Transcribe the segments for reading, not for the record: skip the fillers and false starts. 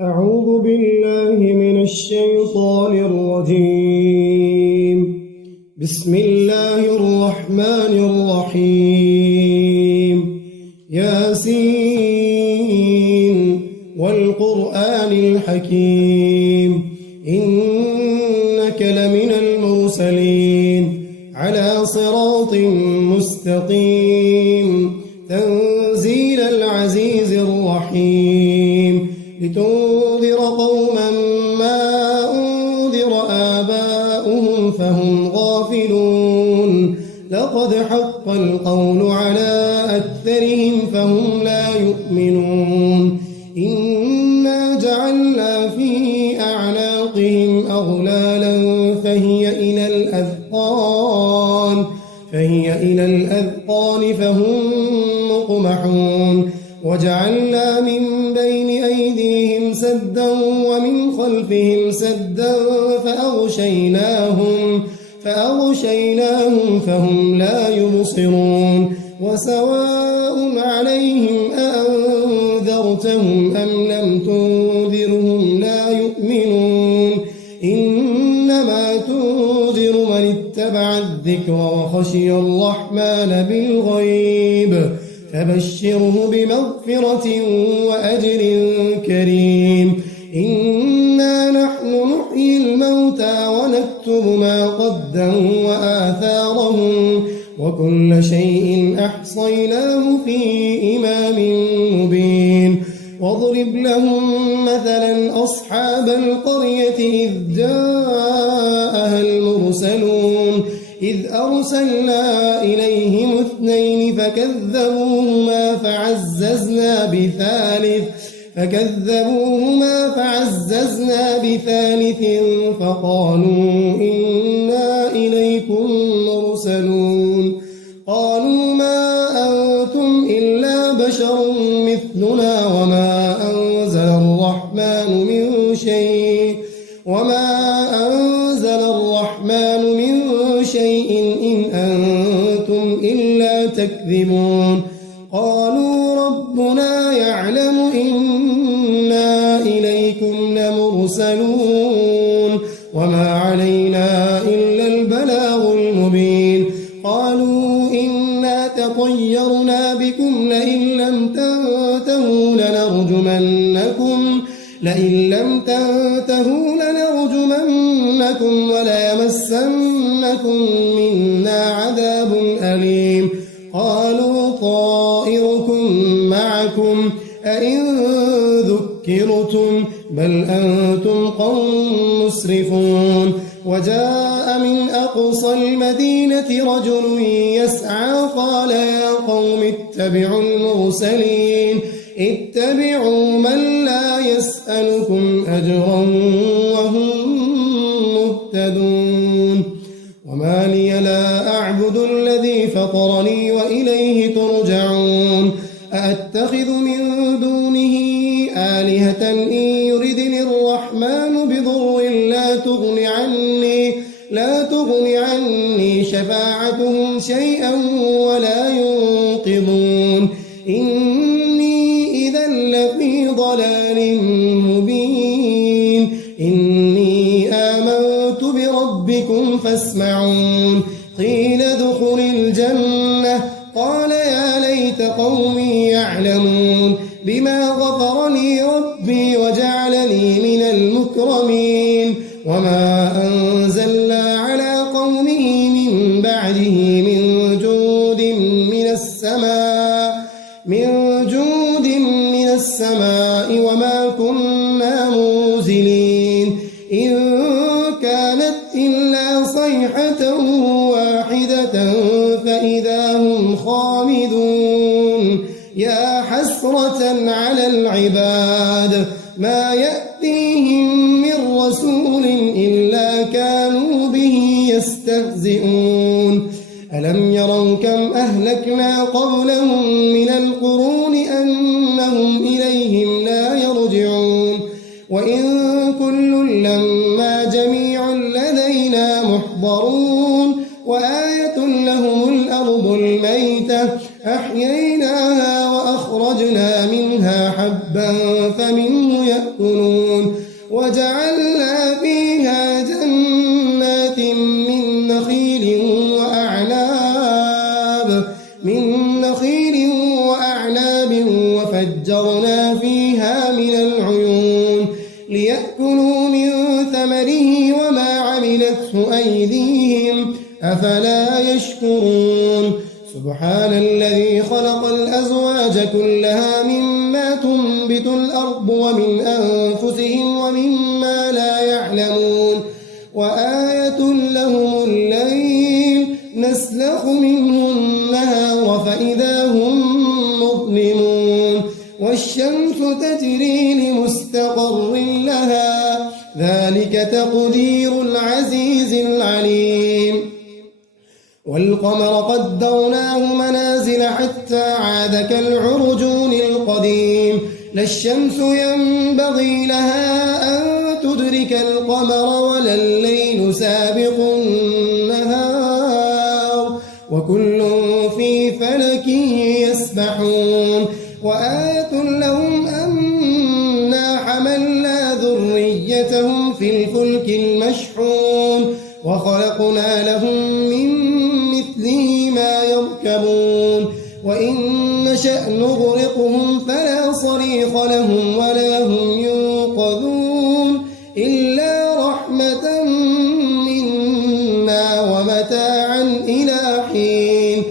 أعوذ بالله من الشيطان الرجيم. بسم الله الرحمن الرحيم. ياسين والقرآن الحكيم إنك لمن المرسلين على صراط مستقيم تنزيل العزيز الرحيم لتنذر قوما ما أنذر آباؤهم فهم غافلون لقد حق القول على أكثرهم فهم لا يؤمنون إنا جعلنا في أعناقهم أغلالا فهي إلى الأذقان فهم مقمحون وجعلنا من بين أيديهم سدا ومن خلفهم سدا فأغشيناهم فهم لا يبصرون وسواء عليهم أأنذرتهم أم لم تنذرهم لا يؤمنون إنما تنذر من اتبع الذكر وخشي الرحمن بالغيب فبشره بمغفرة وأجر كريم إنا نحن نحيي الموتى ونكتب ما قدموا وآثارهم وكل شيء أحصيناه في إمام مبين واضرب لهم مثلا أصحاب القرية إذ جاءها المرسلون إذ أرسلنا إليهم اثنين فكذبوهما فعززنا بثالث فقالوا إنا إليكم مرسلون قالوا ما أنتم إلا بشر مثلنا وما أنزل الرحمن من شيء إن أنتم إلا تكذبون قالوا ربنا يعلم إنا إليكم لمرسلون وما علينا إلا البلاغ المبين قالوا إنا تطيرنا بكم لئن لم تنتهوا لنرجمنكم وليمسنكم منا عذاب أليم قالوا طائركم معكم أئن ذكرتم بل أنتم قوم مسرفون وجاء من أقصى المدينة رجل يسعى قال يا قوم اتبعوا المرسلين اتبعوا من لا يسألكم أجرا وهم مهتدون وما لي لا أعبد الذي فطرني وإليه ترجعون أأتخذ من دونه آلهة إن يردني الرحمن بضر لا تغن عني شفاعتهم شيئا ولا ينقذون إني إذا لفي ضلال مبين إني آمنت بربكم فاسمعون قيل ادخل الجنة قال يا ليت قومي يعلمون بما غفر لي ربي وجعلني من المكرمين وما أنزلنا على قومه من بعده من جود من السماء وما كنا منزلين إن كانت إلا صيحة واحدة فإذا هم خامدون يا حسرة على العباد ما يأتيهم من رسول إلا كانوا به يستهزئون ألم يروا كم أهلكنا قبلهم من القرون أنهم إليهم لا يرجعون وإن كل لما جميع لدينا محضرون وآية لهم الأرض الميتة أحييناها وأخرجنا منها حبا حبا فمنه يأكلون وجعلنا فيها جنات من نخيل وأعناب وفجرنا فيها من العيون ليأكلوا من ثمره وما عملته أيديهم أفلا يشكرون سبحان الذي خلق الأزواج كلها مما تنبت الأرض ومن أنفسهم ومما لا يعلمون وآية لهم الليل نسلخ منه النهار فإذا هم مظلمون والشمس تجري لمستقر لها ذلك تقدير العزيز العليم والقمر قدرناه منازل حتى عاد كالعرجون القديم لا الشمس ينبغي لها أن تدرك القمر ولا الليل سابق النهار وكل في فلك يسبحون وآية لهم أنا حملنا ذريتهم في الفلك المشحون وخلقنا لهم من مثله ما يركبون وإن نشأ نغرقهم فلا صريخ لهم ولا هم ينقذون إلا رحمة منا ومتاعا إلى حين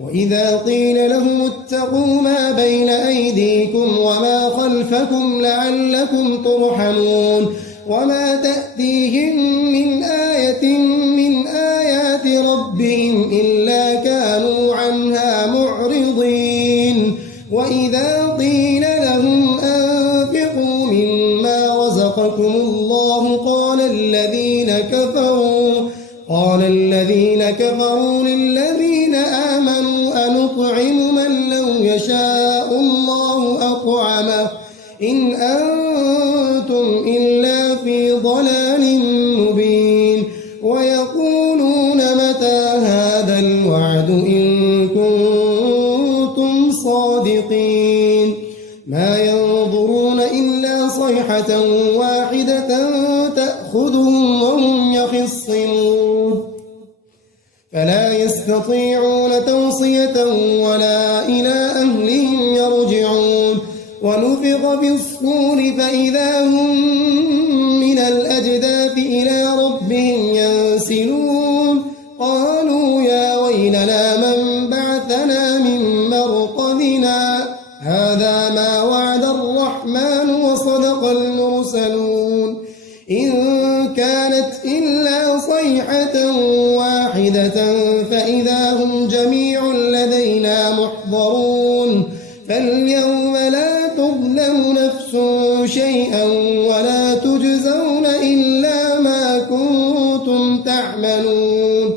وإذا قيل لهم اتقوا ما بين أيديكم وما خلفكم لعلكم ترحمون وما تأتيهم من آية من آيات ربهم إلا كانوا عنها معرضين وإذا قيل لهم أنفقوا مما رزقكم الله قال الذين كفروا للذين آمنوا أنطعم من لو يشاء الله أطعمه إن أنتم إلا في ضلال مبين ويقولون متى هذا الوعد إن كنتم صادقين ما ينظرون إلا صيحة واحدة تأخذهم وهم يخصمون فلا يستطيعون توصية ولا إلى أهلهم يرجعون ونفخ في الصور فإذا هم من الأجداث إلى ربهم ينسلون قالوا يا ويلنا من بعثنا من مرقدنا هذا ما وعد الرحمن وصدق المرسلون إن كانت إلا صيحة واحدة فإذا هم جميع لدينا محضرون فاليوم لا تظلم نفس شيئا ولا تجزون إلا ما كنتم تعملون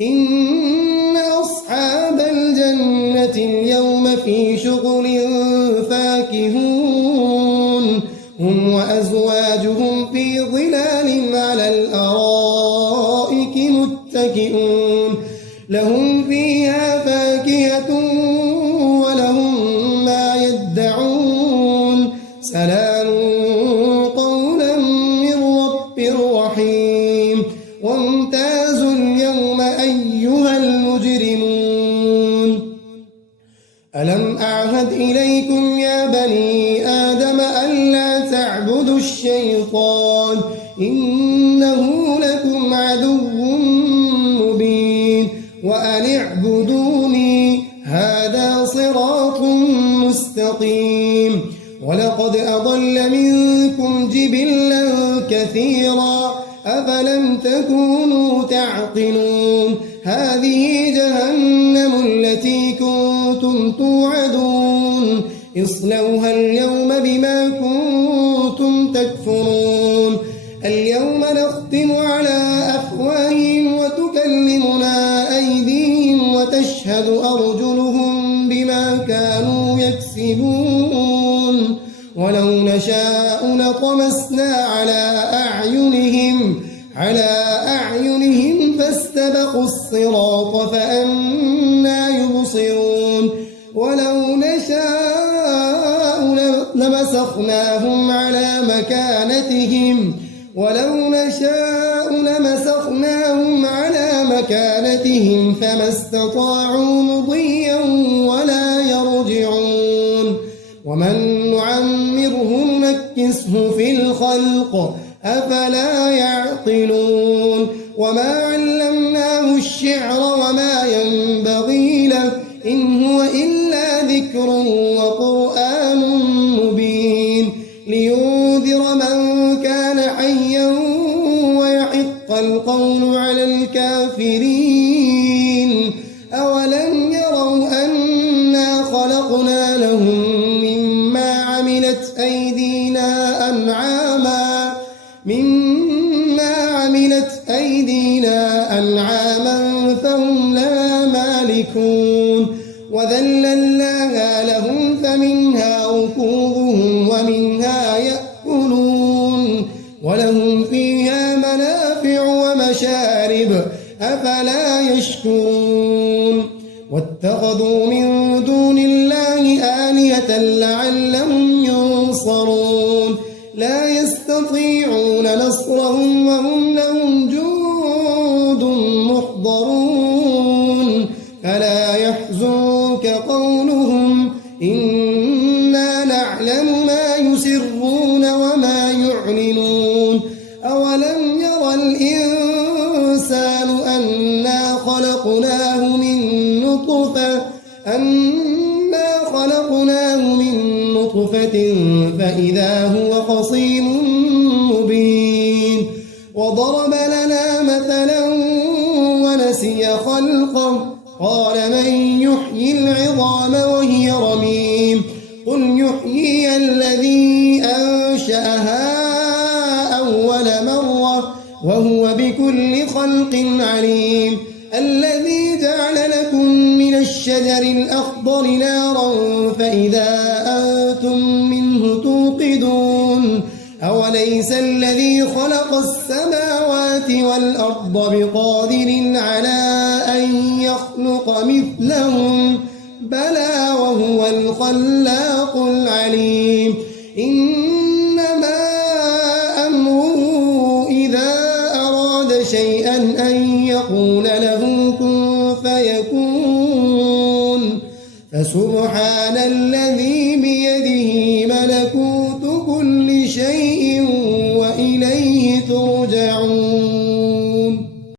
إن أصحاب الجنة اليوم في شغل فاكهون هم وأزواجهم في ظلال على الأرائك متكئون لهم فيها فاكهة ولهم ما يدعون سلام قولا من رب رحيم وامتازوا اليوم أيها المجرمون ألم أعهد إليكم يا بني آدم ألا تعبدوا الشيطان إنه لكم عدو مبين وأن اعبدوني هذا صراط مستقيم ولقد أضل منكم جبلا كثيرا أفلم تكونوا تعقلون هذه جهنم التي كنتم توعدون اصلوها اليوم بما كنتم تكفرون اليوم نختم على أفواههم وتكلمنا أيديهم وتشهد أرجلهم بما كانوا يكسبون ولو نشاء لطمسنا على أعينهم فاستبقوا الصراط فأنى يبصرون ولو نشاء لمسخناهم على مكانتهم فما استطاعوا مضيا ولا يرجعون ومن نعمره ننكسه في الخلق أفلا يعقلون وما علمناه الشعر وما ينبغي له إن هو إلا ذكر وقرآن مبين لينذر من كان حيا ويحق القول على الكافرين أولم يروا أنا خلقنا لهم مما عملت أيدينا أنعاما فهم لها مالكون وذللناها لهم فمنها ركوبهم ومنها يأكلون ولهم فيها منافع ومشارب أفلا يشكرون واتخذوا من دون الله آلهة لعلهم ينصرون لا يستطيعون نصرهم وهم لهم جند محضرون فلا يحزنك قولهم إنا نعلم ما يسرون وما يعلنون أولم ير الإنسان أنا خلقناه من نطفة فإذا هو خصيم مبين وضرب لنا مثلا ونسي خلقه قال من يحيي العظام وهي رميم قل يحيي الذي أنشأها أول مرة وهو بكل خلق عليم الذي جعل لكم من الشجر الأخضر نارا فإذا أنتم منه توقدون أوليس الذي خلق السماوات والأرض بقادر على أن يخلق مثلهم بلى وهو الخلاق العليم إنما أمره إذا أراد شيئا أن يقول له كن فيكون فسبحان الذي بيده